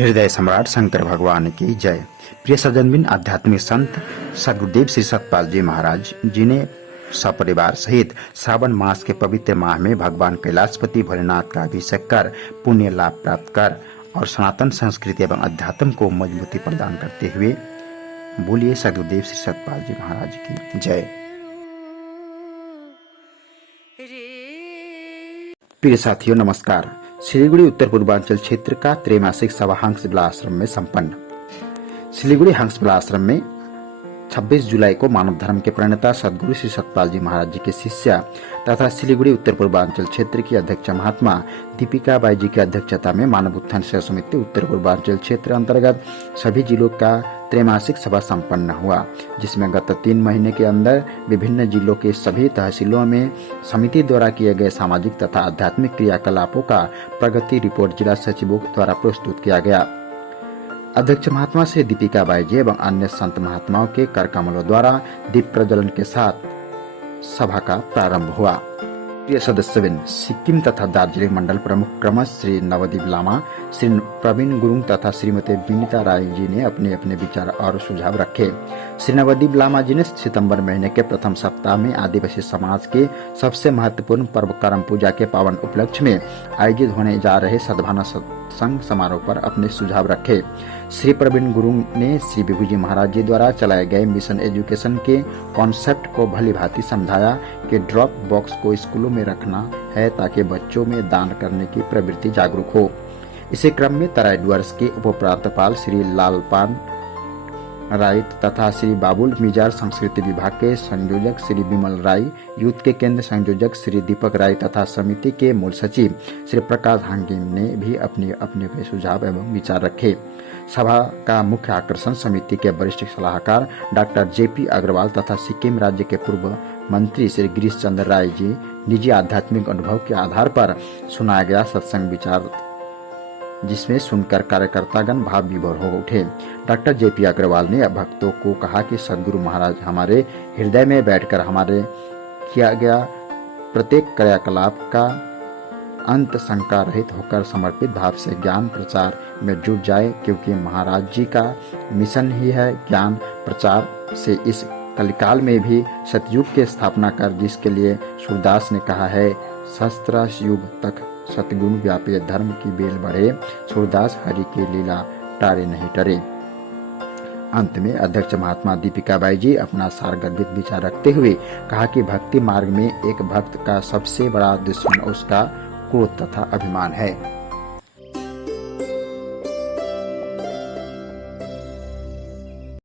हृदय सम्राट शंकर भगवान की जय। प्रिय सज्जनबिन, आध्यात्मिक संत सदगुरुदेव श्री सतपाल जी महाराज जी ने सपरिवार सहित श्रावण मास के पवित्र माह में भगवान कैलाशपति भोलेनाथ का अभिषेक कर पुण्य लाभ प्राप्त कर और सनातन संस्कृति एवं अध्यात्म को मजबूती प्रदान करते हुए बोलिए सदगुरुदेव श्री सतपाल जी महाराज की जय। प्रिय साथियों नमस्कार। सिलीगुड़ी उत्तर पूर्वांचल क्षेत्र का त्रैमासिक सभा हंसबिला आश्रम में संपन्न। सिलीगुड़ी हंसबिला आश्रम में 26 जुलाई को मानव धर्म के प्रणेता सदगुरु श्री सतपाल जी महाराज जी के शिष्या तथा सिलीगुड़ी उत्तर पूर्वांचल क्षेत्र की अध्यक्ष महात्मा दीपिका बाई जी की अध्यक्षता में मानव उत्थान सेवा समिति उत्तर पूर्वांचल क्षेत्र अंतर्गत सभी जिलों का त्रैमासिक सभा संपन्न हुआ, जिसमें गत 3 महीने के अंदर विभिन्न जिलों के सभी तहसीलों में समिति द्वारा किए गए सामाजिक तथा आध्यात्मिक क्रियाकलापों का प्रगति रिपोर्ट जिला सचिवों द्वारा प्रस्तुत किया गया। अध्यक्ष महात्मा श्री दीपिका बाई जी एवं अन्य संत महात्माओं के कर कमलों द्वारा दीप प्रज्वलन के साथ सभा का प्रारंभ हुआ। प्रिय सदस्यबिन, सिक्किम तथा दार्जिलिंग मंडल प्रमुख क्रमश श्री नवदीप लामा, श्री प्रवीण गुरुंग तथा श्रीमती विनीता राय जी ने अपने अपने विचार और सुझाव रखे। श्री नवदीप लामा जी ने सितंबर महीने के प्रथम सप्ताह में आदिवासी समाज के सबसे महत्वपूर्ण पर्व करम पूजा के पावन उपलक्ष्य में आयोजित होने जा रहे सद्भावना सत्संग समारोह पर अपने सुझाव रखे। श्री प्रवीण गुरुंग ने श्री विभू जी महाराज जी द्वारा चलाए गए मिशन एजुकेशन के कॉन्सेप्ट को भली भांति समझाया कि ड्रॉप बॉक्स को स्कूलों में रखना है ताकि बच्चों में दान करने की प्रवृत्ति जागरूक हो। इसी क्रम में तराई डुअर्स के उप प्रांतपाल श्री लालपान राय तथा श्री बाबुल मिजार संस्कृति विभाग के संयोजक श्री विमल राय, यूथ के केंद्र संयोजक श्री दीपक राय तथा समिति के मूल सचिव श्री प्रकाश हांगिम ने भी अपने अपने सुझाव एवं विचार रखे। सभा का मुख्य आकर्षण समिति के वरिष्ठ सलाहकार डॉक्टर जेपी अग्रवाल तथा सिक्किम राज्य के पूर्व मंत्री श्री गिरीश चंद्र राय जी निजी आध्यात्मिक अनुभव के आधार पर सुनाया गया सत्संग विचार, जिसमें सुनकर कार्यकर्तागण भाव विभोर हो उठे। डॉक्टर जेपी अग्रवाल ने भक्तों को कहा कि सदगुरु महाराज हमारे हृदय में बैठकर हमारे किया गया प्रत्येक क्रियाकलाप का अंत शंका रहित होकर समर्पित भाव से ज्ञान प्रचार में जुट जाए, क्योंकि महाराज जी का मिशन ही है ज्ञान प्रचार से इस कलिकाल में भी सतयुग की स्थापना कर, जिसके लिए सूरदास ने कहा है सहस्त्र युग तक सतगुण व्यापे धर्म की बेल बढ़े, सूरदास हरि की लीला टारे नहीं टरे। अंत में अध्यक्ष महात्मा दीपिका बाई जी अपना सारगर्भित विचार रखते हुए कहा कि भक्ति मार्ग में एक भक्त का सबसे बड़ा दुश्मन उसका क्रोध तथा अभिमान है।